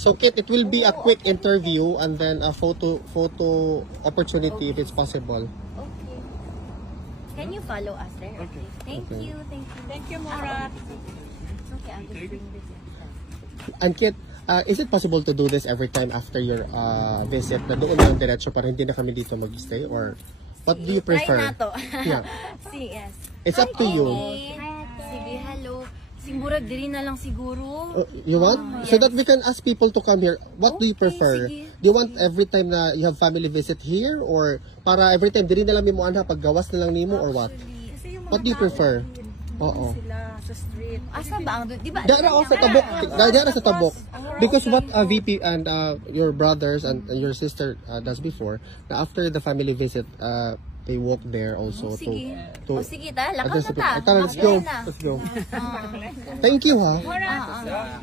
So Kit, it will be a quick interview and then a photo opportunity if it's possible. Okay. Can you follow us there? Okay. Thank you. Thank you, Mora. Okay, I'll just bring this in. And Kit, is it possible to do this every time after your visit? Na doon lang diretso para hindi na kami dito mag-stay? Or what do you prefer? Try na to. Yeah. Yes. It's up to you. Sige, hello. Siguro, diri na lang siguro. You want? So that we can ask people to come here. What do you prefer? sige. Do you want every time na you have family visit here? Or para every time, diri na lang mo anha, paggawas na lang nimo or what? Kasi yung mga What do you prefer? Oo. sila sa street. Asa ba ang di ba? Dara ako sa tabok. Dara sa tabok. Because what VP and your brothers and your sister does before, na after the family visit, they walk there also Sige. to Sige ta, address lakad the na ta. people. Let's go. Okay na. Let's go. Thank you ha. Ah, ah.